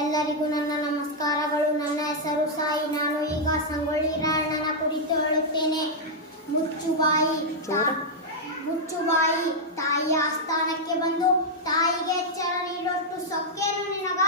ಎಲ್ಲರಿಗೂ ನನ್ನ ನಮಸ್ಕಾರಗಳು. ನನ್ನ ಹೆಸರು ಸಾಯಿ. ನಾನು ಈಗ ಸಂಗೊಳ್ಳಿ ರಾಯಣ್ಣನ ಕುರಿತು ಹೇಳುತ್ತೇನೆ. ಮುಚ್ಚುಬಾಯಿ ತಾಯಿಯ ಆಸ್ಥಾನಕ್ಕೆ ಬಂದು, ತಾಯಿಗೆ ಎಚ್ಚರ ನೀಡುವಷ್ಟು ಸೊಕ್ಕೇನು ನಿನಗ?